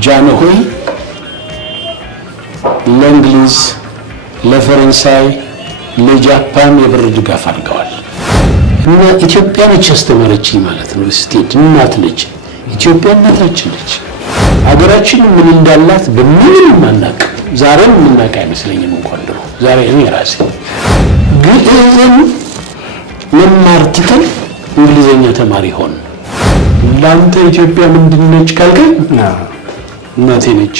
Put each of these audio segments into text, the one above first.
ጃንሆይ ለእንግሊዝ፣ ለፈረንሳይ፣ ለጃፓን የብር ድጋፍ አድርገዋል። እና ኢትዮጵያ ነች ያስተማረችኝ ማለት ነው። ስቴት እናት ነች ኢትዮጵያ፣ እናታችን ነች። ሀገራችን ምን እንዳላት በምንም ማናቅ ዛሬም ምናቅ አይመስለኝም እንኳን ድሮ። ዛሬ እኔ ራሴ ግዕዝን መማር ትተን እንግሊዘኛ ተማሪ ሆን። ላንተ ኢትዮጵያ ምንድን ነች ካልከኝ እናቴ ነች።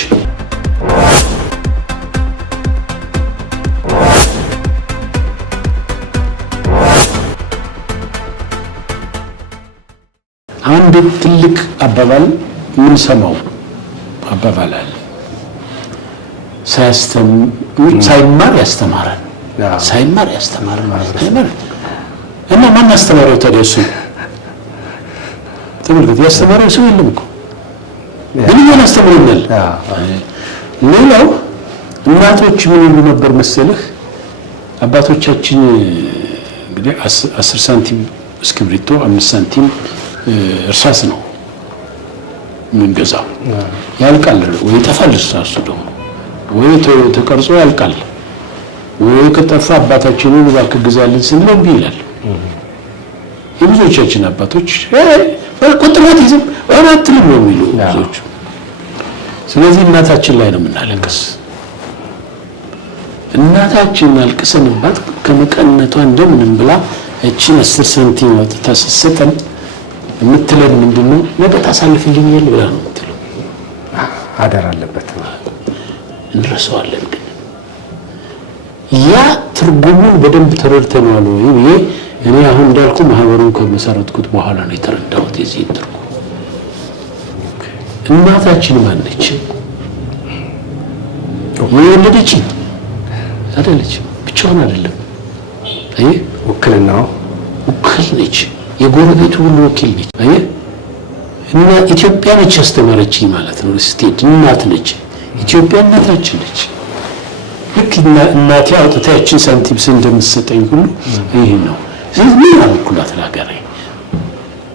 አንድ ትልቅ አባባል ምን ሰማው አባባል አለ። ሳይማር ያስተማረን ሳይማር ያስተማረን ማለት ነው። እና ማን አስተማረው ታዲያ? እሱ ተመልከት፣ ያስተማረው ሰው የለም እኮ ግን ምን አስተምሮናል? ሌላው እናቶች ምን ይሉ ነበር መሰለህ? አባቶቻችን እንግዲህ 10 ሳንቲም እስክሪብቶ 5 ሳንቲም እርሳስ ነው የምንገዛው። ያልቃል ወይ ይጠፋል። እርሳሱ ደግሞ ወይ ተቀርጾ ያልቃል ወይ ከጠፋ አባታችንን እባክህ ግዛልን ስንል እምቢ ይላል። የብዙዎቻችን አባቶች ቁጥራት ይዘም አራትልም ነው የሚሉ ብዙዎቹ። ስለዚህ እናታችን ላይ ነው የምናለቅስ። እናታችን አልቅሰንባት ከመቀነቷ እንደምንም ብላ እቺን 10 ሳንቲም ወጥታ ስትሰጠን የምትለን ምንድነው? ነገ ታሳልፍልኛል ብላ ነው የምትለው። አደር አለበት እንረሳዋለን። ግን ያ ትርጉሙን በደንብ ተረድተናል ወይ? እኔ አሁን እንዳልኩ ማህበሩን ከመሰረትኩት በኋላ ነው የተረዳሁት የዚህ ትርጉም። እናታችን ማን ነች? የወለደች አይደለች፣ ብቻዋን አይደለም። አይ ውክልናው ውክል ነች፣ የጎረቤቱ ሁሉ ወኪል ነች። አይ እና ኢትዮጵያ ነች ያስተማረችኝ ማለት ነው። ስቴት እናት ነች ኢትዮጵያ፣ እናታችን ነች። ልክ እናቴ አውጥታ ያችን ሳንቲም እንደምትሰጠኝ ሁሉ ይሄ ነው። ስለዚህ ምን አልኩላት ለሀገሬ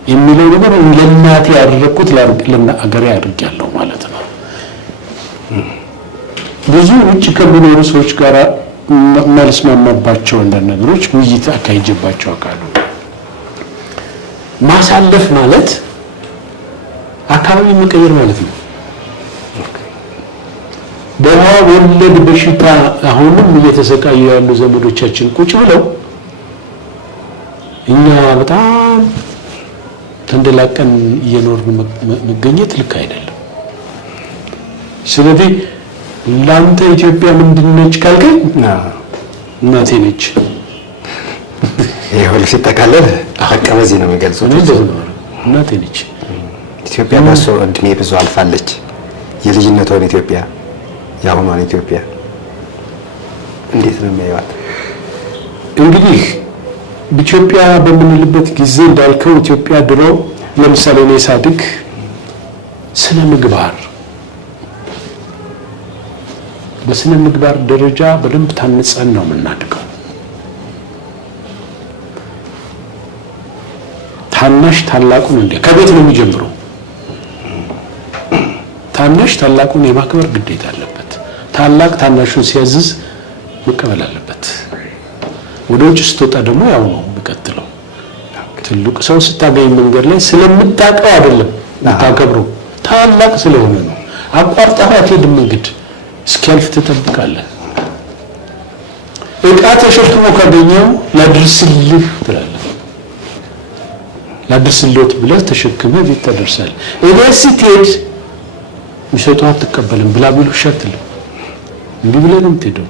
የሚለው ነገር ለእናቴ ያደረኩት ለሀገሬ አድርጌያለሁ ማለት ነው። ብዙ ውጭ ከሚኖሩ ሰዎች ጋር ማልስማማባቸው አንዳንድ ነገሮች ውይይት አካሂጄባቸው አውቃለሁ። ማሳለፍ ማለት አካባቢ መቀየር ማለት ነው። በውሃ ወለድ በሽታ አሁንም እየተሰቃዩ ያሉ ዘመዶቻችን ቁጭ ብለው እኛ በጣም ተንደላቀን እየኖርን መገኘት ልክ አይደለም። ስለዚህ ላንተ ኢትዮጵያ ምንድን ነች ካልከኝ እናቴ ነች። ይሄ ሁሉ ሲጠቃለል በዚህ ነው የሚገልጹት። እናቴ ነች። ኢትዮጵያ በሱ እድሜ ብዙ አልፋለች። የልጅነቷን ኢትዮጵያ የአሁኗን ኢትዮጵያ እንዴት ነው የሚያዩት? እንግዲህ ኢትዮጵያ በምንልበት ጊዜ እንዳልከው ኢትዮጵያ ድሮ ለምሳሌ እኔ ሳድግ ስነ ምግባር በስነ ምግባር ደረጃ በደንብ ታንጸን ነው የምናድገው። ታናሽ ታላቁን ከቤት ነው የሚጀምረው። ታናሽ ታላቁን የማክበር ግዴታ አለበት። ታላቅ ታናሹን ሲያዝዝ መቀበል አለበት። ወደ ውጭ ስትወጣ ደግሞ ያው ነው የሚቀጥለው። ትልቅ ሰው ስታገኝ መንገድ ላይ ስለምታውቀው አይደለም የምታከብረው፣ ታላቅ ስለሆነ ነው። አቋርጠህ አትሄድም። እንግዲህ እስኪያልፍ ትጠብቃለህ። ዕቃ ተሸክሞ ካገኘው ላድርስልህ ትላለህ። ላድርስልዎት ብለህ ተሸክመህ ቤት ትደርሳለህ። እቤት ስትሄድ የሚሰጡህ አትቀበልም። ብላ ቢሉ ሸትልህ እንዲህ ብለህ ነው የምትሄደው።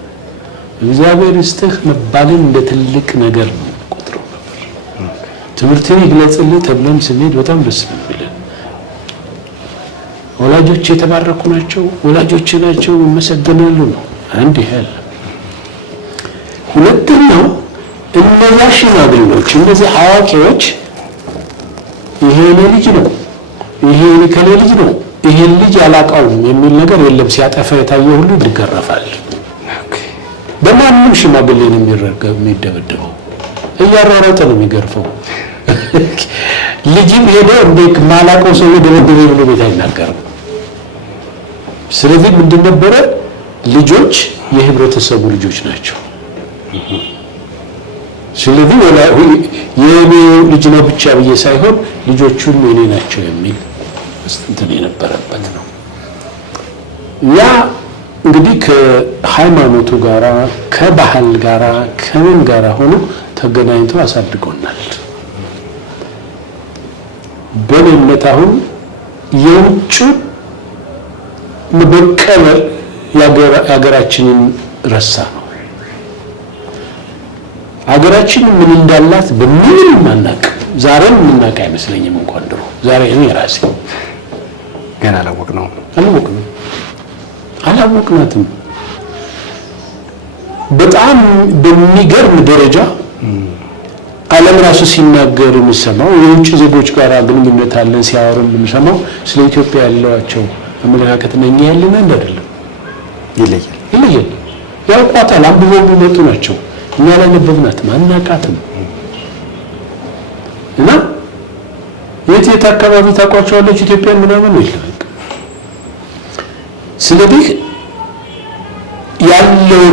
እግዚአብሔር ይስጥህ መባልን እንደ ትልቅ ነገር ነው ቆጥረው ነበር። ትምህርትን ይግለጽልህ ተብለን ስንሄድ በጣም ደስ የሚለን ወላጆች የተባረኩ ናቸው፣ ወላጆች ናቸው ይመሰገናሉ ነው አንድ ያህል። ሁለተኛው እነዚያ ሽማግሌዎች እነዚህ አዋቂዎች ይሄ ልጅ ነው ይሄ ከሌ ልጅ ነው ይሄን ልጅ ያላቀውም የሚል ነገር የለም። ሲያጠፋ የታየ ሁሉ ይገረፋል። በማንም ሽማግሌ ነው የሚደበደበው፣ እያሯሯጠ ነው የሚገርፈው። ልጅም ሄዶ እንዴት ማላቀው ሰው ደበደበ ብሎ ቤት አይናገርም። ስለዚህ ምንድን ነበረ? ልጆች የህብረተሰቡ ልጆች ናቸው። ስለዚህ የኔ ልጅ ነው ብቻ ብዬ ሳይሆን ልጆቹም የኔ ናቸው የሚል እንትን የነበረበት ነው። ያ እንግዲህ ከሃይማኖቱ ጋራ ከባህል ጋራ ከምን ጋራ ሆኖ ተገናኝቶ አሳድጎናል። በእምነት አሁን የውጭ መበቀል የሀገራችንን ረሳ ነው። ሀገራችን ምን እንዳላት በምንም ማናቅ ዛሬም የምናውቅ አይመስለኝም። እንኳን ድሮ ዛሬ እኔ ራሴ ገና አላወቅናትም። በጣም በሚገርም ደረጃ ዓለም ራሱ ሲናገር የምንሰማው የውጭ ዜጎች ጋር ግንኙነት አለን ሲያወሩ የምንሰማው ስለ ኢትዮጵያ ያላቸው አመለካከት ነኝ ያለና አይደለም። ይለያል። ያውቋታል። አንብበው የሚመጡ ናቸው። እኛ አላነበብናትም፣ አናውቃትም። እና የት አካባቢ ታውቋቸዋለች ኢትዮጵያን ምናምን የለም። ስለዚህ ያለው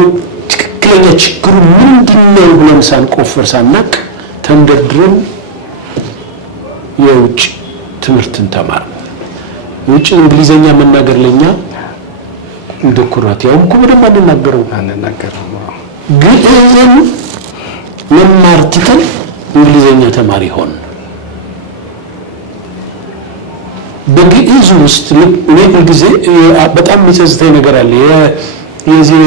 ትክክለኛ ችግሩ ምንድነው ብለን ሳንቆፍር ሳናቅ ተንደርድረን የውጭ ትምህርትን ተማር። የውጭ እንግሊዘኛ መናገር ለኛ እንደ ኩራት ያውም እኮ በደንብ አንናገረው። ግዕዝን መማር ትተን እንግሊዘኛ ተማሪ ሆን። በግዕዝ ውስጥ እኔ ሁልጊዜ በጣም የሚጸጽተኝ ነገር አለ። የዚህ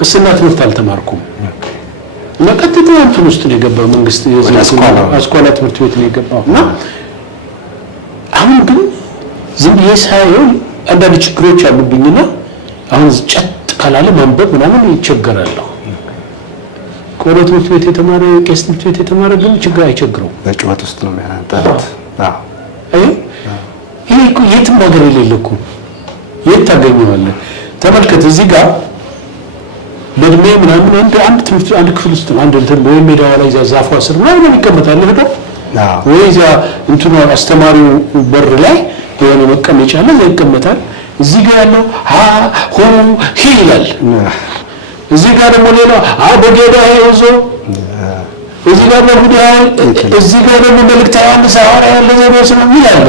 ቅስና ትምህርት አልተማርኩም እና ቀጥታ እንትን ውስጥ ነው የገባው መንግስት አስኳላ ትምህርት ቤት ነው የገባው እና አሁን ግን ዝም ብዬ ሳየው አንዳንድ ችግሮች አሉብኝና አሁን ጨጥ ካላለ ማንበብ ምናምን ይቸገራለሁ። ቆሎ ትምህርት ቤት የተማረ ቄስ ትምህርት ቤት የተማረ ግን ችግር አይቸግረው። በጩኸት ውስጥ ነው የሚያናጣት። ይሄ እኮ የትም ሀገር የሌለ እኮ የት ታገኘዋለህ? ተመልከት እዚህ ጋር በእድሜ ምናምን አንድ ትምህርት አንድ ክፍል ውስጥ አንድ እንትን ወይ ሜዳዋ ላይ ዛፏ ስር ምናምን ይቀመጣል ሄዶ ወይ እዚያ እንትኑ አስተማሪው በር ላይ የሆነ መቀመጫ አለ እዚያ ይቀመጣል። እዚህ ጋር ያለው ሆ ሂ ይላል። እዚህ ጋር ደግሞ ሌላ በጌዳ ይዞ እዚህ ጋር ደግሞ እዚህ ጋር ደግሞ መልእክት ዮሐንስ ሐዋርያ ያለ ዘሮስ ነው ይላል።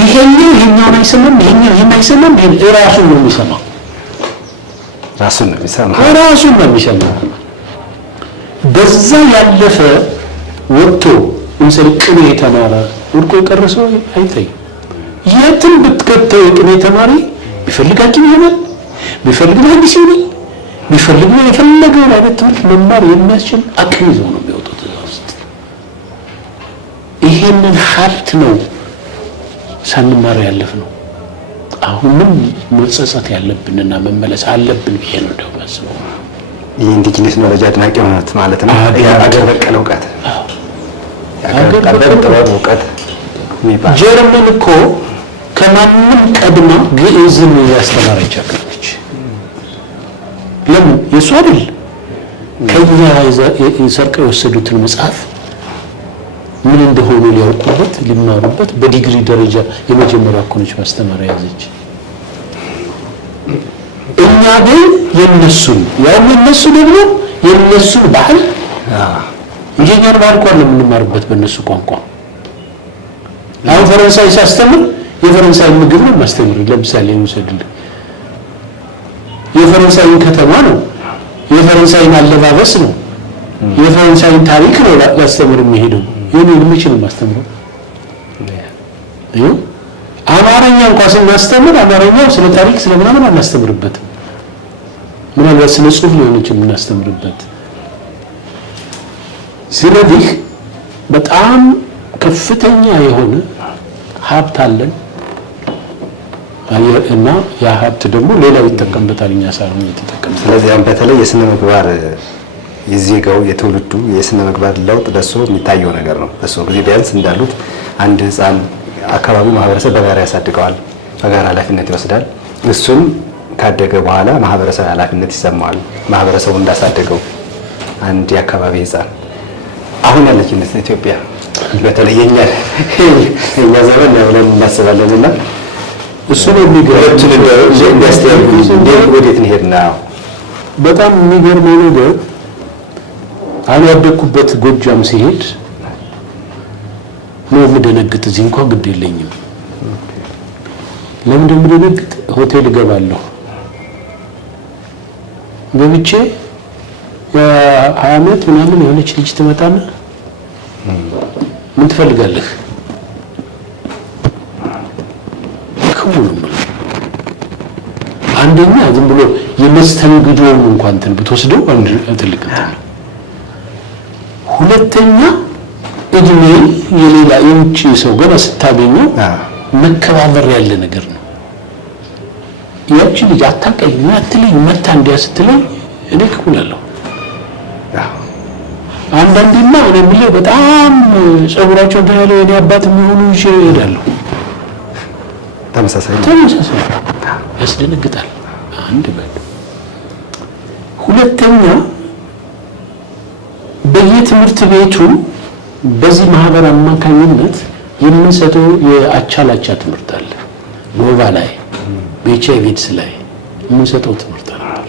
ይሄኛው አይሰማም፣ ይሄኛው አይሰማም። ራሱን ነው የሚሰማው። ራሱን ነው የሚሰማው። በዛ ያለፈ ወጥቶ እንሰል ቅኔ የተማረ ወድቆ የቀረሰው አይታይም። የትም ብትከተው የቅኔ ተማሪ ቢፈልግ ሐኪም ይሆናል፣ ቢፈልግ መሐንዲስ ይሆናል፣ ቢፈልግ የፈለገውን አይነት ትምህርት መማር የሚያስችል አቅም ይዘው ነው የሚወጡት እዛ ውስጥ። ይሄንን ሀብት ነው ሳንማር ያለፍነው። አሁንም መጸጸት ያለብንና መመለስ አለብን ብዬ ነው እንደው ማስበው። ይህ ኢንዲጂነስ ኖሌጅ አድናቂ ሆነት ማለት ነው። አገር በቀል እውቀት እውቀት የሚባል ጀርመን እኮ ከማንም ቀድማ ግዕዝን ያስተማረች ሀገር ነች። ለምን የእሱ አይደል? ከኛ ሰርቀው የወሰዱትን መጽሐፍ ምን እንደሆነ ሊያውቁበት ሊማሩበት በዲግሪ ደረጃ የመጀመሪያ እኮ ነች ማስተማር ያዘች። እኛ ግን የነሱን የነሱ ደግሞ የነሱን ባህል የኛን ባህል እንኳን የምንማርበት በእነሱ ቋንቋ። አሁን ፈረንሳይ ሳስተምር የፈረንሳይ ምግብ ነው ማስተምር። ለምሳሌ እንውሰድልኝ የፈረንሳይን ከተማ ነው፣ የፈረንሳይን አለባበስ ነው፣ የፈረንሳይን ታሪክ ነው ላስተምር የሚሄደው። የኔን መቼ ነው ማስተምረው? አማርኛ እንኳን ስናስተምር አማርኛው ስለ ታሪክ ስለምናምን አናስተምርበትም። ምናልባት ስለ ጽሁፍ ሊሆን ይችላል የምናስተምርበት። ስለዚህ በጣም ከፍተኛ የሆነ ሀብት አለን እና ያ ሀብት ደግሞ ሌላው ይጠቀምበታል፣ እኛ ሳይሆን የተጠቀምበት። ስለዚህ በተለይ የስነ ምግባር የዜጋው የትውልዱ የስነ ምግባር ለውጥ ደሶ የሚታየው ነገር ነው። በሱ ጊዜ ቢያንስ እንዳሉት አንድ ህፃን አካባቢው ማህበረሰብ በጋራ ያሳድገዋል፣ በጋራ ኃላፊነት ይወስዳል። እሱም ካደገ በኋላ ማህበረሰብ ኃላፊነት ይሰማዋል፣ ማህበረሰቡ እንዳሳደገው አንድ የአካባቢ ህፃን። አሁን ያለችነት ኢትዮጵያ በተለይ የኛ ዘመን ነው ብለን እናስባለንና እሱ ነው የሚገርም ወዴት ነው ሄድና በጣም የሚገርመው ነገር አሁን ያደኩበት ጎጃም ሲሄድ ነው የምደነግጥ። እዚህ እንኳን ግድ የለኝም። ለምን እንደምደነግጥ ሆቴል እገባለሁ። ገብቼ የ20 ዓመት ምናምን የሆነች ልጅ ትመጣና ምን ትፈልጋለህ? አንደኛ ዝም ብሎ የመስተንግዶውን እንኳን እንትን ብትወስደው አንድ ትልቅ እንትን ነው። ሁለተኛ እድሜ የሌላ የውጭ ሰው ገና ስታገኘው መከባበር ያለ ነገር ነው። ያቺ ልጅ አታውቀኝ አትለኝ መታ እንዲያ ስትለኝ እኔ ክኩላለሁ። አንዳንዴማ እኔ የምልህ በጣም ጸጉራቸው እንትን ያለው የኔ አባት የሚሆኑ ይዤ እሄዳለሁ። ተመሳሳይ ያስደነግጣል። አንድ በል ሁለተኛ በየትምህርት ቤቱ በዚህ ማህበር አማካኝነት የምንሰጠው የአቻላቻ ትምህርት አለ። ኖቫ ላይ በኤችአይቪ/ኤድስ ላይ የምንሰጠው ትምህርት አለ።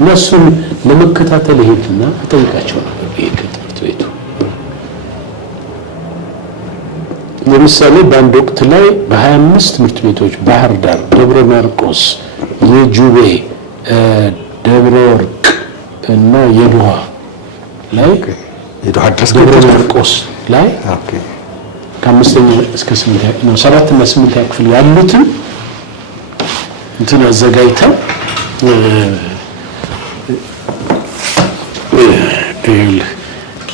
እነሱን ለመከታተል ሄድና እጠይቃቸው ነበር። በየትምህርት ቤቱ ለምሳሌ በአንድ ወቅት ላይ በ25 ትምህርት ቤቶች ባህር ዳር፣ ደብረ ማርቆስ፣ የጁቤ፣ ደብረ ወርቅ እና የዶሃ ላይ ደብረ ማርቆስ ላይ ከአምስተኛ እስከ 7 እና 8 ክፍል ያሉትን እንትን አዘጋጅተው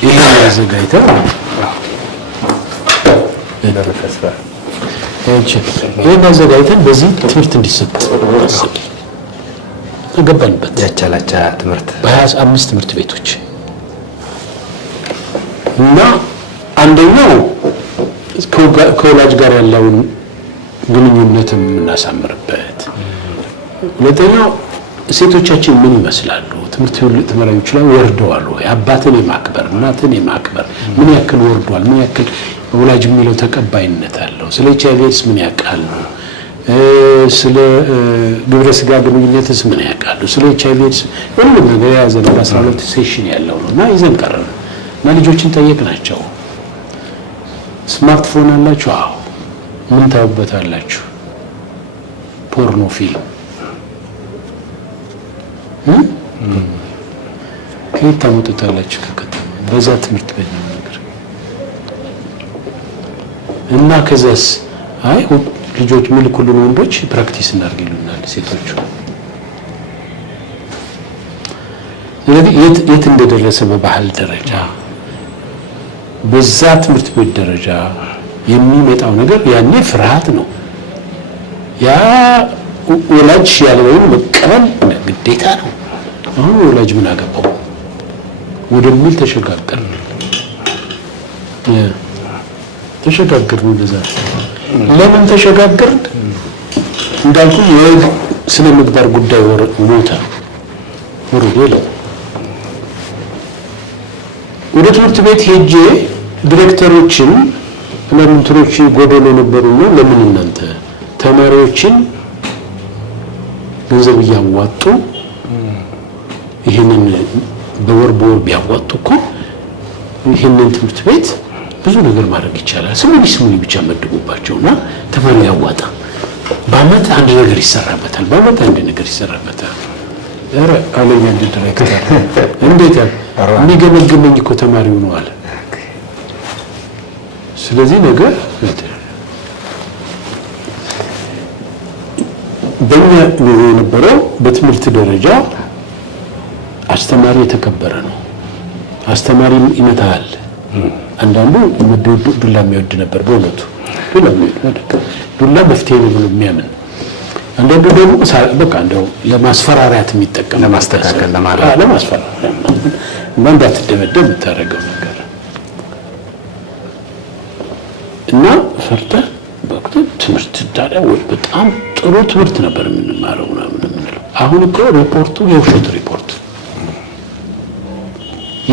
ይሄን አዘጋጅተው ይሄን አዘጋጅተን በዚህ ትምህርት እንዲሰጥ ተገባንበት። ያቻላቻ ትምህርት በ25 ትምህርት ቤቶች እና አንደኛው ከወላጅ ጋር ያለውን ግንኙነትም እናሳምርበት። ሁለተኛው ሴቶቻችን ምን ይመስላሉ? ትምህርት ተመራዮች ላይ ወርደዋል ወይ? አባትን የማክበር እናትን የማክበር ምን ያክል ወርዷል? ምን ያክል ወላጅ የሚለው ተቀባይነት አለው? ስለ ኤችአይቪ/ኤድስ ምን ያውቃሉ? ስለ ግብረ ስጋ ግንኙነትስ ምን ያውቃሉ? ስለ ኤችአይቪ/ኤድስ ሁሉም ነገር የያዘ ነው። 12 ሴሽን ያለው ነው እና ይዘን ቀረን እና ልጆችን ጠየቅናቸው። ስማርትፎን አላችሁ? አዎ። ምን ታዩበታላችሁ? ፖርኖ ፊልም። ከየት ታመጡታላችሁ? ከከተማ በዛ ትምህርት ቤት ነው ነገር እና ከዛስ አይ ልጆች የሚልኩልን ወንዶች ፕራክቲስ እናድርግ ይሉናል ሴቶቹ። ስለዚህ የት እንደደረሰ በባህል ደረጃ በዛ ትምህርት ቤት ደረጃ የሚመጣው ነገር ያኔ ፍርሃት ነው። ያ ወላጅ ያለውን መቀበል ግዴታ ነው። አሁን ወላጅ ምን አገባው ወደሚል ተሸጋገርን። ወደዛ ለምን ተሸጋገርን? እንዳልኩ የስነ ምግባር ጉዳይ ሞታ ወርዶ ነው። ወደ ትምህርት ቤት ሄጄ ዲሬክተሮችን ለምንትሮች ጎደሎ ነበሩና ለምን እናንተ ተማሪዎችን ገንዘብ እያዋጡ ይሄንን በወር ቢያዋጡ እኮ ይሄንን ትምህርት ቤት ብዙ ነገር ማድረግ ይቻላል። ስሙኒ ብቻ መድቡባቸውና ተማሪ ያዋጣ በአመት አንድ ነገር ይሰራበታል። ኧረ አለኝ አንድ ዲሬክተር እንዴት የሚገመግመኝ እኮ ተማሪው ነው አለ። ስለዚህ ነገር በእኛ ጊዜ የነበረው በትምህርት ደረጃ አስተማሪ የተከበረ ነው። አስተማሪ ይመታል። አንዳንዱ ዱላ የሚወድ ነበር። በእውነቱ ዱላ መፍትሄ ነው ብሎ የሚያምን፣ አንዳንዱ ደግሞ በቃ እንደው ለማስፈራሪያት የሚጠቀም ለማስተካከል ለማስፈራሪያ እንዳትደበደብ የምታደርገው ነገር እና ፈርተህ በወቅቱ ትምህርት ታዲያ በጣም ጥሩ ትምህርት ነበር የምንማረው ምናምን የምንለው። አሁን እኮ ሪፖርቱ የውሸት ሪፖርት።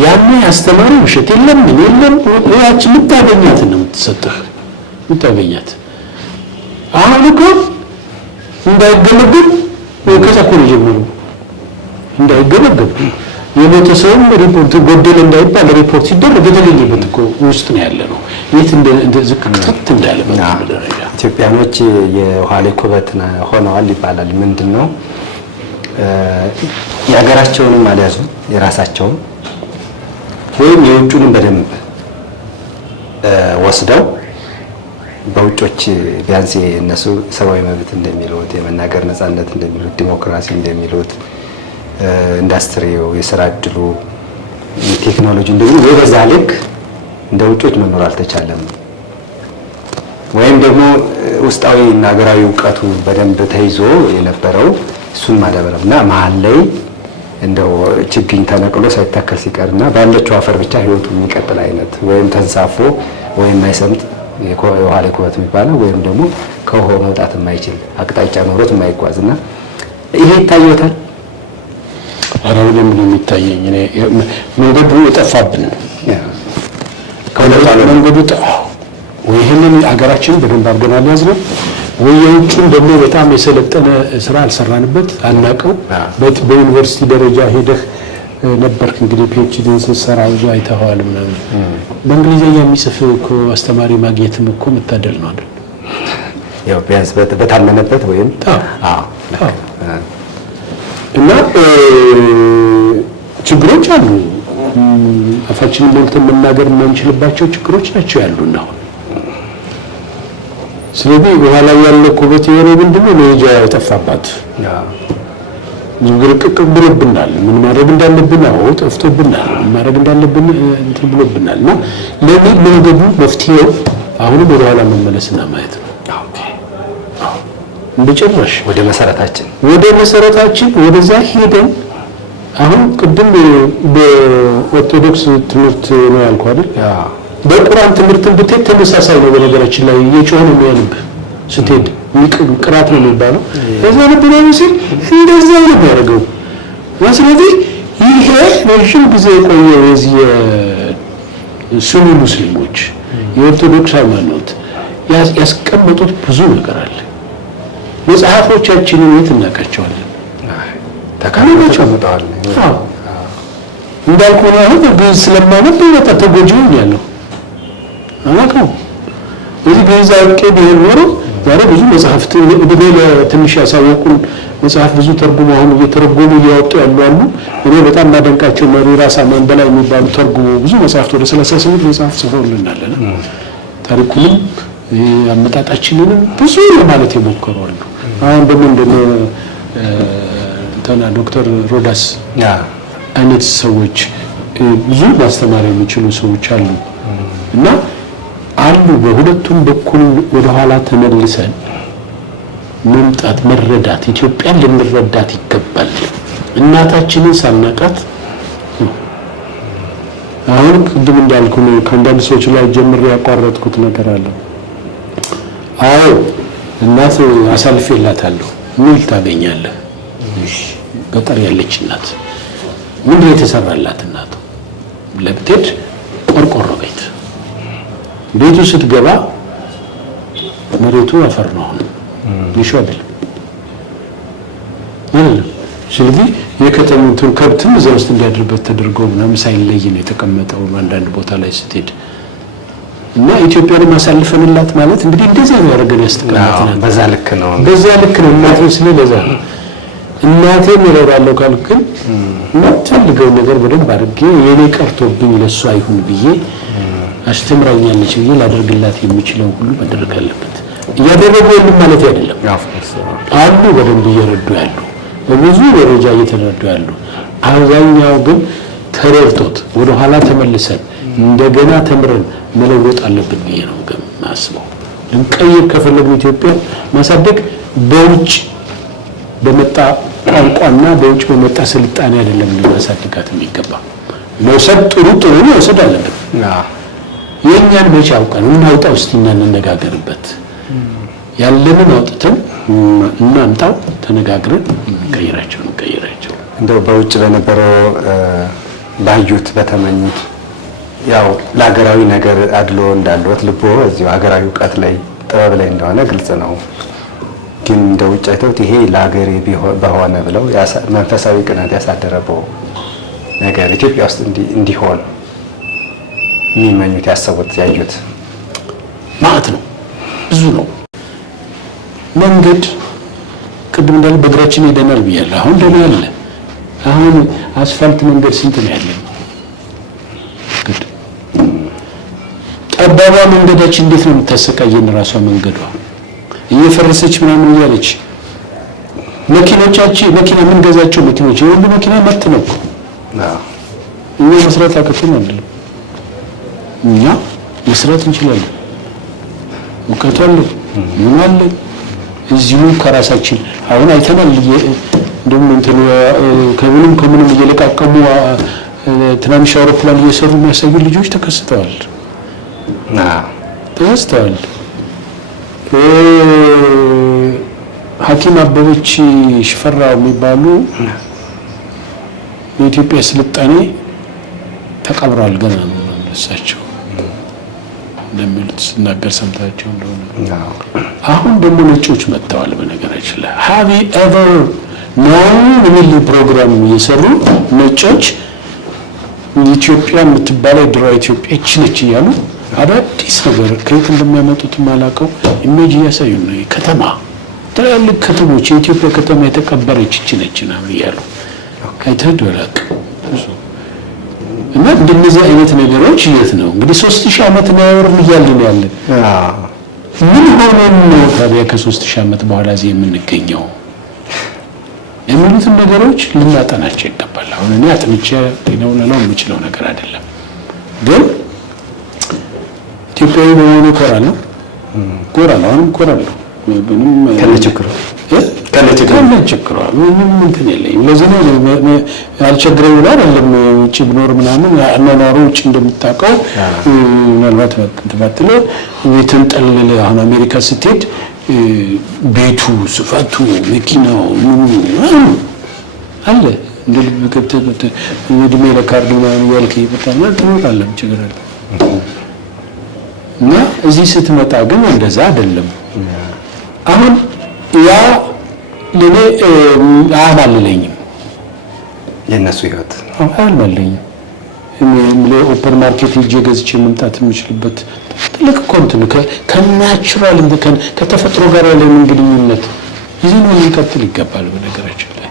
ያኔ አስተማሪ ውሸት የለም ያቺ የምታገኛትን ነው የምትሰጥህ የምታገኛት። አሁን እኮ እንዳይገመገም ከዛ እኮ ነው የጀመረው። እንዳይገመገም የሞተ ሰውም ሪፖርት ጎደለ እንዳይባል ሪፖርት ሲደረግ የተገኘበት እኮ ውስጥ ነው ያለ ነው። የት እንደ ዝቅጠት እንዳለ በደረጃ ኢትዮጵያኖች የውሃ ላይ ኩበት ሆነዋል ይባላል። ምንድነው የሀገራቸውንም አልያዙ የራሳቸውን ወይም የውጭንም በደንብ ወስደው በውጮች ቢያንስ እነሱ ሰብአዊ መብት እንደሚሉት የመናገር ነፃነት እንደሚሉት ዲሞክራሲ እንደሚሉት ኢንዱስትሪው የሥራ ዕድሉ ቴክኖሎጂ እንደሚሉት በዛ ልክ እንደ ውጮች መኖር አልተቻለም። ወይም ደግሞ ውስጣዊ እና ሀገራዊ እውቀቱ በደንብ ተይዞ የነበረው እሱን ማዳበርና መሀል ላይ እንደው ችግኝ ተነቅሎ ሳይተከል ሲቀርና ባለችው አፈር ብቻ ህይወቱ የሚቀጥል አይነት ወይም ተንሳፎ ወይም ማይሰምጥ የውሃ ላይ ኩበት የሚባለው ወይም ደግሞ ከውሃው መውጣት የማይችል አቅጣጫ ኖሮት የማይጓዝና ይሄ ይታየታል። አራው ደግሞ የሚታየኝ እኔ መንገዱ የጠፋብን መንገዱ ወይ ይሄንን አገራችን በደንብ አድርገን አልያዝነው ወይ የውጭን ደግሞ በጣም የሰለጠነ ስራ አልሰራንበት አናቀው። በዩኒቨርሲቲ ደረጃ ሄደህ ነበርክ እንግዲህ ፒኤችዲን ስትሰራ ብዙ አይተኸዋል ምናምን። በእንግሊዝኛ የሚጽፍ እኮ አስተማሪ ማግኘትም እኮ መታደል ነው አይደል? ያው ቢያንስ በታመነበት ወይም እና ችግሮች አሉ። አፋችንን ሞልተን መናገር የማንችልባቸው ችግሮች ናቸው ያሉና ስለዚህ በኋላ ያለው ኩበት የሆነው ምንድነው መሄጃ የጠፋባት ዝግርቅቅ ብሎብናል። ምን ማድረግ እንዳለብን ጠፍቶብናል። ምን ማድረግ እንዳለብን እንትን ብሎብናልና ለምን መንገዱ መፍትሄው አሁንም ወደ ኋላ መመለስና ማየት ነው። እንደጨረሽ ወደ መሰረታችን ወደዛ ሄደን አሁን ቅድም በኦርቶዶክስ ትምህርት ነው ያልኩህ አይደል? በቁርአን ትምህርትን ብትሄድ ተመሳሳይ ነው። በነገራችን ላይ እየጮህ ነው የሚያነብ ስትሄድ ቅራት ነው የሚባለው። እዛ ልብ ነው ሲል እንደዛ ነው የሚያደርገው። ስለዚህ ይሄ ረዥም ጊዜ የቆየው የዚህ የሱኒ ሙስሊሞች የኦርቶዶክስ ሃይማኖት ያስቀመጡት ብዙ ነገር አለ። መጽሐፎቻችንን የት እናውቃቸዋለን? ተካለመጫውታል እንዳልኩ ነው። አሁን ግዕዝ ስለማነብ በጣም ተጎጂ ነው ያለው አናውቅም። እዚህ ግዕዝ አውቄ ቢሆን ኖሮ ዛሬ ብዙ መጽሐፍት እድሜ ለትንሽ ያሳወቁን መጽሐፍ ብዙ ተርጉሞ አሁን እየተረጎሙ እያወጡ ያሉ እኔ በጣም ማደንቃቸው መሪ ራስ አማን በላይ የሚባሉ ተርጉሞ ብዙ መጽሐፍት ወደ 38 መጽሐፍ ጽፈውልናል። ታሪኩንም አመጣጣችንንም ብዙ ማለት የሞከሩ አሉ። አሁን ደግሞ እንደነ ተና ዶክተር ሮዳስ አይነት ሰዎች ብዙ ማስተማር የሚችሉ ሰዎች አሉ እና አሉ። በሁለቱም በኩል ወደ ኋላ ተመልሰን መምጣት መረዳት ኢትዮጵያን ልንረዳት ይገባል። እናታችንን ሳናቃት አሁን ቅድም እንዳልኩ ነው ከአንዳንድ ሰዎች ላይ ጀምሬ ያቋረጥኩት ነገር አለ። አዎ እናት አሳልፌላታለሁ ምን ታገኛለህ? ገጠር ያለች እናት ምንድን ነው የተሰራላት? እናቱ ለብትሄድ ቆርቆሮ ቤቱ ስትገባ መሬቱ አፈር ነው ሊሾ አይደለም። ስለዚህ የከተማው ከብትም እዛ ውስጥ እንዲያድርበት ተደርጎ ምናምን ሳይለይ ነው የተቀመጠው አንዳንድ ቦታ ላይ ስትሄድ እና ኢትዮጵያን ማሳልፈንላት ማለት እንግዲህ እንደዛ ነው ያደረገን ያስተካክላል። በዛ ልክ ነው እናቴ ስለለዛ እናቴ ምረራለው ካልኩኝ የምትፈልገው ነገር በደንብ አድርጌ የኔ ቀርቶብኝ ለሷ አይሁን ብዬ አስተምራኛለች ብዬ ላደርግላት የሚችለው ሁሉ መደረግ አለበት። እያደረጉ ያሉ ማለት አይደለም አሉ በደንብ እየረዱ ያሉ በብዙ ደረጃ እየተረዱ ያሉ። አብዛኛው ግን ተረድቶት ወደ ኋላ ተመልሰን እንደገና ተምረን መለወጥ አለብን ብዬ ነው የማስበው። ልንቀይር ከፈለግን ኢትዮጵያ ማሳደግ በውጭ በመጣ ቋንቋና በውጭ በመጣ ስልጣኔ አይደለም ልናሳድጋት የሚገባ። መውሰድ ጥሩ ነው መውሰድ አለብን። የኛን መቼ አውቀን እናውጣው እስቲ እንነጋገርበት። ያለንን አውጥተን እናምጣው ተነጋግረን እንቀይራቸው። እንደው በውጭ በነበረው ባዩት በተመኙት ያው ለሀገራዊ ነገር አድሎ እንዳለዎት ልቦ እዚሁ ሀገራዊ እውቀት ላይ ጥበብ ላይ እንደሆነ ግልጽ ነው። ግን እንደ ውጭ አይተውት ይሄ ለሀገሬ በሆነ ብለው መንፈሳዊ ቅናት ያሳደረበው ነገር ኢትዮጵያ ውስጥ እንዲሆን የሚመኙት ያሰቡት ያዩት ማለት ነው። ብዙ ነው መንገድ ቅድም እንዳለ በእግራችን ሄደናል ብያለሁ። አሁን ደግሞ ያለ አሁን አስፋልት መንገድ ስንት ነው ያለው? ጠባባ መንገዳችን እንዴት ነው የምታሰቃየን? ራሷ መንገዷ እየፈረሰች ምናምን እያለች መኪና የምንገዛቸው መኪኖች የሁሉ መኪና መጥ ነው እኮ እኛ መስራት አቅቶን አይደለም። እኛ መስራት እንችላለን። እውቀቱ አለን ምን አለን እዚሁ ከራሳችን አሁን አይተናል። እንደውም እንትን ከምንም እየለቃቀሙ ትናንሽ አውሮፕላን እየሰሩ የሚያሳዩ ልጆች ተከስተዋል። ሐኪም አበበች ሽፈራው የሚባሉ የኢትዮጵያ ስልጣኔ ተቀብረዋል ገና ነው እሳቸው እንደሚሉት ሲናገር ሰምታቸው እንደሆነ። አሁን ደግሞ ነጮች መጥተዋል። በነገራችን ላይ have you ever known የሚል ፕሮግራም እየሰሩ ነጮች ኢትዮጵያ የምትባለው ድሮ ኢትዮጵያ እቺ ነች እያሉ አዳዲስ ነገር ከየት እንደሚያመጡት ማላቀው ኢሜጅ እያሳዩ ነው። ከተማ ትላልቅ ከተሞች የኢትዮጵያ ከተማ የተቀበረች እቺ ነች ነው እያሉ አይተደረቅ እና እንደዚህ አይነት ነገሮች የት ነው እንግዲህ 3000 ዓመት ነው እያልን ያለን። ምን ሆኖ ነው ታዲያ ከ3000 ዓመት በኋላ እዚህ የምንገኘው? የሚሉትን ነገሮች ልናጠናቸው ይገባል። አሁን እኔ አጥንቼ ነው የምችለው ነገር አይደለም። ግን ኢትዮጵያዊ በመሆኑ ኮራለሁ። ምንም ከነችግሩ ምንም እንትን የለኝም። ለዚህ ነው አልቸግረኝ ብሎ አይደለም ውጭ ብኖር ምናምን አኗኗሩ ውጭ እንደምታውቀው ምናልባት ተባትለ የተንጠለለ አሁን አሜሪካ ስትሄድ ቤቱ ስፋቱ መኪናው አለ እንደ ልብ ገብተህ እድሜ ለካርድ ምናምን እያልክ ይመጣና ትኖራለህ። ችግር አለ እና እዚህ ስትመጣ ግን እንደዛ አይደለም። አሁን ያ ለኔ አያማልለኝም። የነሱ ህይወት አያማልለኝም። ኦፐር ማርኬት ሄጄ ገዝቼ መምጣት የምችልበት ትልቅ ኮንትኑ ከናቹራል ከተፈጥሮ ጋር ያለን ግንኙነት ይዘን ሊቀጥል ይገባል። በነገራችን ላይ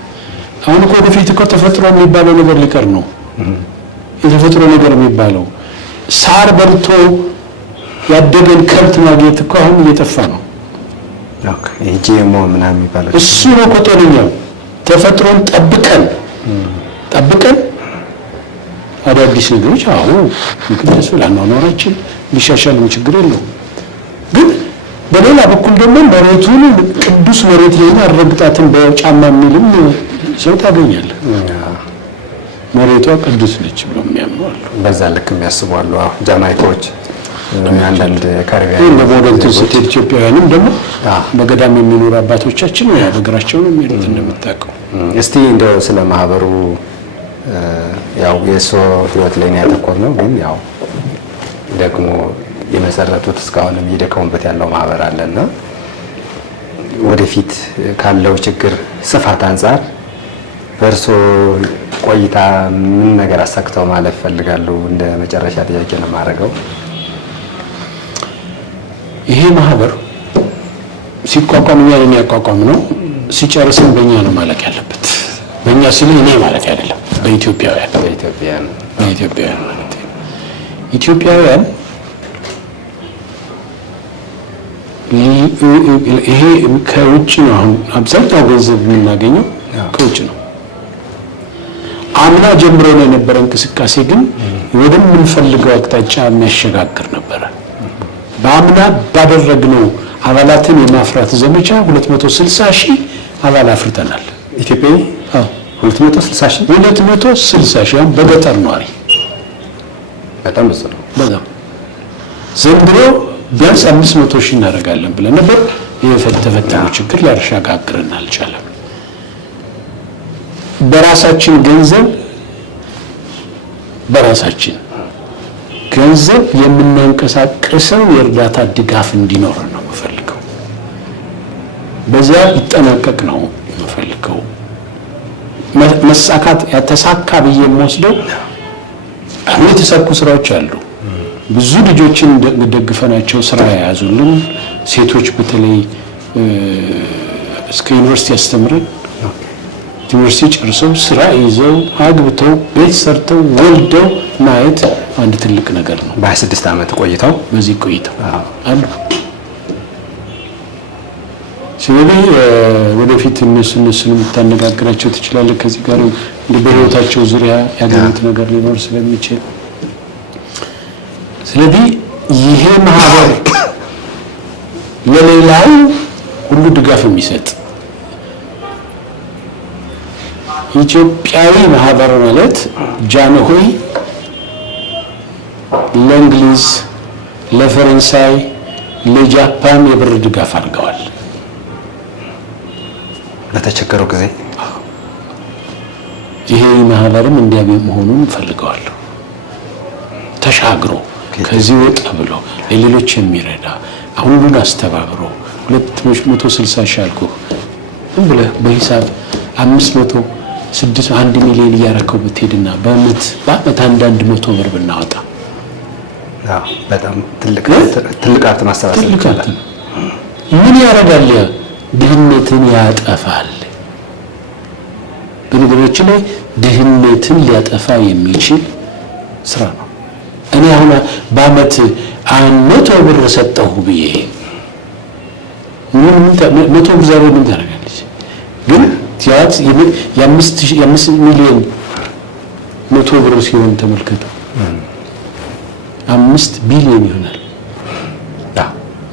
አሁን እኮ ወደፊት እኮ ተፈጥሮ የሚባለው ነገር ሊቀር ነው። የተፈጥሮ ነገር የሚባለው ሳር በልቶ ያደገን ከብት ማግኘት እኮ አሁን እየጠፋ ነው። ጂኤምኦ ምናምን የሚባለው እሱ ነው እኮ ጤነኛው። ተፈጥሮን ጠብቀን አዳዲስ ነገሮች ምክንያቱ ለአኗኗራችን ሊሻሻልም ችግር የለውም። ግን በሌላ በኩል ደግሞ መሬቱን ቅዱስ መሬት ላይ አረግጣትን በጫማ የሚልም ሰው ታገኛለህ። መሬቷ ቅዱስ ነች ብሎ የሚያምኑ አሉ። በዛ ልክ የሚያስቡ አሉ። ጃማይካዎች አንዳንድ ካሪቢያን በሞዴል ትንስት ኢትዮጵያውያንም ደግሞ በገዳም የሚኖሩ አባቶቻችን ነው በእግራቸው ነው የሚሉት እንደምታውቀው። እስቲ እንደው ስለ ማህበሩ ያው የሶ ህይወት ላይ ነው ያተኮርነው። ግን ያው ደግሞ የመሰረቱት እስካሁንም እየደከሙበት ያለው ማህበር አለና ወደፊት ካለው ችግር ስፋት አንጻር በእርሶ ቆይታ ምን ነገር አሳክተው ማለፍ ፈልጋለሁ? እንደ መጨረሻ ጥያቄ ነው የማደርገው። ይሄ ማህበር ሲቋቋም እኛ ያቋቋም ነው፣ ሲጨርስም በእኛ ነው ማለቅ ያለበት። በእኛ ስለ እኔ ማለት አይደለም፣ በኢትዮጵያውያን ማለት ነው። ኢትዮጵያውያን ይሄ ከውጭ ነው። አሁን አብዛኛው ገንዘብ የምናገኘው ከውጭ ነው። አምና ጀምሮ ነው የነበረ እንቅስቃሴ ግን ወደምንፈልገው አቅጣጫ የሚያሸጋግር ነበረ። በአምና ባደረግነው አባላትን የማፍራት ዘመቻ 260,000 አባል አፍርተናል። ኢትዮጵያዊ 260,000 በገጠር ነዋሪ በጣም ብዙ ነው። በጣም ዘንድሮ ቢያንስ 500,000 እናደርጋለን ብለን ነበር። የተፈጠረው ችግር ሊያሻጋግረን አልቻለም። በራሳችን ገንዘብ የምናንቀሳቀሰው የእርዳታ ድጋፍ እንዲኖር ነው የምፈልገው። በዚያ ይጠናቀቅ ነው የምፈልገው። መሳካት ያተሳካ ብዬ የምወስደው አሁን የተሳኩ ስራዎች አሉ። ብዙ ልጆችን ደግፈናቸው ስራ የያዙልን ሴቶች በተለይ እስከ ዩኒቨርሲቲ ያስተምረን ዩኒቨርሲቲ ጨርሰው ስራ ይዘው አግብተው ቤት ሰርተው ወልደው ማየት አንድ ትልቅ ነገር ነው። በ26 ዓመት ቆይተው በዚህ ቆይተው አሉ። ስለዚህ ወደፊት እነሱን የምታነጋግራቸው ትችላለህ። ከዚህ ጋር በህይወታቸው ዙሪያ ያገኙት ነገር ሊኖር ስለሚችል ስለዚህ ይሄ ማህበር ለሌላው ሁሉ ድጋፍ የሚሰጥ ኢትዮጵያዊ ማህበር ማለት ጃንሆይ ለእንግሊዝ፣ ለፈረንሳይ፣ ለጃፓን የብር ድጋፍ አድርገዋል በተቸገረው ጊዜ። ይሄ ማህበርም እንዲያገኝ መሆኑን ፈልገዋለሁ። ተሻግሮ ከዚህ ወጣ ብሎ ለሌሎች የሚረዳ ሁሉን አስተባብሮ 260 ሺህ አልኩህ ዝም ብለህ በሂሳብ 500 6 1 ሚሊዮን እያረከው ብትሄድና በአመት አንዳንድ 100 ብር ብናወጣ በጣም ትልቅ ሀብት ማሰባሰብ ይቻላል። ምን ያደርጋል? ድህነትን ያጠፋል። በነገራችን ላይ ድህነትን ሊያጠፋ የሚችል ስራ ነው። እኔ አሁን በአመት 100 ብር ሰጠሁ ብዬ 100 ብር ዛሬ ምን ታደርጋለች? ግን ቲያት የ5 ሚሊዮን 100 ብር ሲሆን ተመልከተው 5 ቢሊዮን ይሆናል።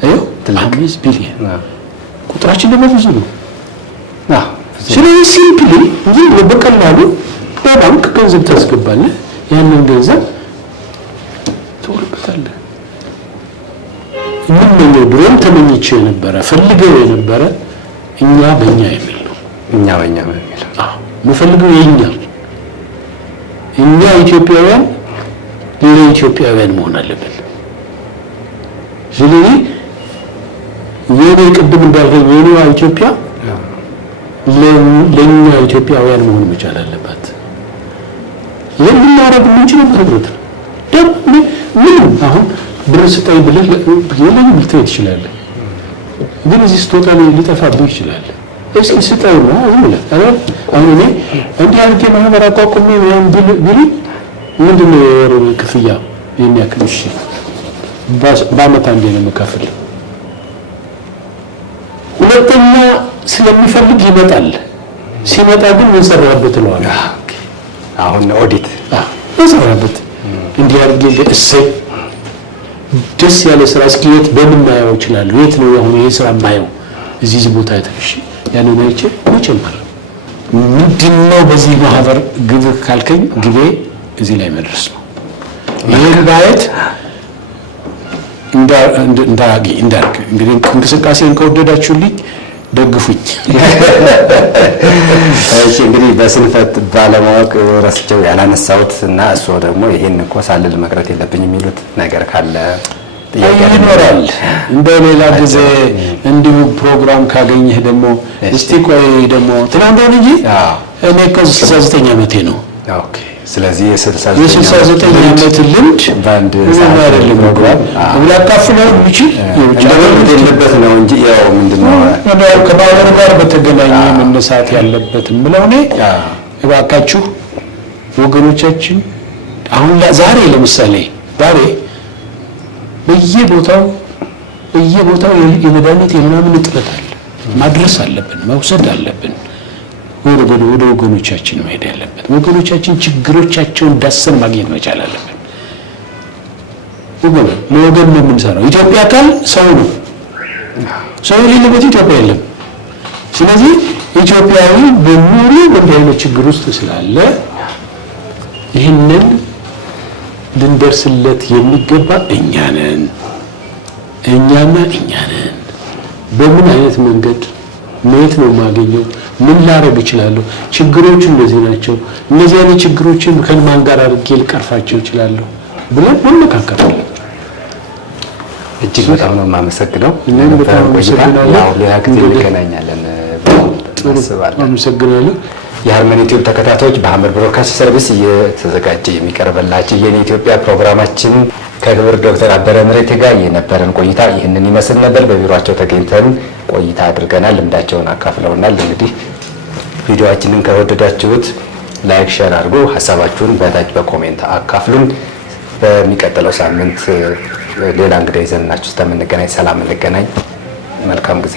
አዎ 5 ቢሊዮን ቁጥራችን ደግሞ ብዙ ነው። ስለዚህ ሲምፕሊ በቀላሉ በባንክ ገንዘብ ታስገባለህ። ያንን ገንዘብ ትወርበታለህ። ምን ነው ድሮም ተመኝቼ የነበረ ፈልገው የነበረ እኛ በእኛ የሚል ነው። እኛ በእኛ የሚል የምፈልገው እኛ ኢትዮጵያውያን ለኢትዮጵያውያን መሆን አለብን። ስለዚህ የኔ ቅድም እንዳልከኝ የኔዋ ኢትዮጵያ ለኛ ኢትዮጵያውያን መሆን መቻል አለባት። ይሄን ልናደርግ የምንችልበት ህብረት ነው። ደግሞ ምን አሁን ብር ስጠኝ ብለህ የለኝም ልትሄድ ትችላለህ፣ ግን እዚህ ስትወጣ ሊጠፋብህ ይችላል። እስኪ ስጠኝ ነው ብለህ አሁን እኔ እንዲህ አድርጌ ማህበር አቋቁሜ ምናምን ቢሉኝ ምንድን ነው የወር ክፍያ ይሄን ያክል? እሺ በአመት አንዴ ነው የምከፍል። ሁለተኛ ስለሚፈልግ ይመጣል። ሲመጣ ግን ምን ሰራበት እለዋለሁ። አሁን ኦዲት ምን ሰራበት እንዲህ አድርጌ እሰይ ደስ ያለ ስራ እስኪ የት በምን ማየው ይችላል? የት ነው አሁን ይሄ ስራ ማየው? እዚህ ቦታ አይተሽ ያንን አይቼ መጨመር ምንድነው? በዚህ ማህበር ግብ ካልከኝ ግቤ እዚህ ላይ መድረስ ነው። ይሄን ባይት እንዳርግ እንግዲህ እንቅስቃሴን ከወደዳችሁልኝ ደግፉኝ። እሺ እንግዲህ በስንፈት ባለማወቅ ረስቸው ያላነሳሁት እና እሱ ደግሞ ይሄን እኮ ሳልል መቅረት የለብኝ የሚሉት ነገር ካለ ይኖራል። እንደ ሌላ ጊዜ እንዲሁ ፕሮግራም ካገኘህ ደግሞ እስቲ ቆይ ደግሞ ትናንት ነው እንጂ እኔ እኮ 69 ዓመቴ ነው። ኦኬ ስለዚህ የ69 ዓመት ልምድ ባንድ አይደለም ፕሮግራም ብላካፍለው የሚችል የለበት ነው እንጂ ያው ምንድነው ከባህር ጋር በተገናኘ መነሳት ያለበት ምለው እኔ እባካችሁ ወገኖቻችን አሁን ዛሬ ለምሳሌ ዛሬ በየቦታው የመድኃኒት የምናምን እጥረት አለ። ማድረስ አለብን፣ መውሰድ አለብን። ወደ ወገኖቻችን መሄድ ያለበት ወገኖቻችን ችግሮቻቸውን ዳሰን ማግኘት መቻል አለብን። ለወገን ነው የምንሰራው። ኢትዮጵያ ካል ሰው ነው። ሰው የሌለበት ኢትዮጵያ የለም። ስለዚህ ኢትዮጵያዊ በሙሉ በእንዲህ አይነት ችግር ውስጥ ስላለ ይህንን ልንደርስለት የሚገባ እኛ ነን። በምን አይነት መንገድ ማየት ነው የማገኘው? ምን ላደርግ እችላለሁ? ችግሮቹ እንደዚህ ናቸው። እነዚህ አይነት ችግሮችን ከማን ጋር አድርጌ ልቀርፋቸው እችላለሁ ብለን መመካከር አለብን። እጅግ በጣም ነው የማመሰግነው። እኔም በጣም አመሰግናለሁ። ያው ሌላ ጊዜ እንገናኛለን። አመሰግናለሁ። የሃርመኒ ዩቲዩብ ተከታታዮች በሐመር ብሮድካስት ሰርቪስ እየተዘጋጀ የሚቀርብላችሁ የኔ ኢትዮጵያ ፕሮግራማችን ከክብር ዶክተር አበረ ምሬቴ ጋር የነበረን ቆይታ ይህንን ይመስል ነበር። በቢሮአቸው ተገኝተን ቆይታ አድርገናል። ልምዳቸውን አካፍለውናል። እንግዲህ ቪዲዮአችንን ከወደዳችሁት ላይክ፣ ሼር አድርጉ። ሀሳባችሁን በታች በኮሜንት አካፍሉን። በሚቀጥለው ሳምንት ሌላ እንግዳ ይዘንላችሁ እስከምንገናኝ ሰላም እንገናኝ። መልካም ጊዜ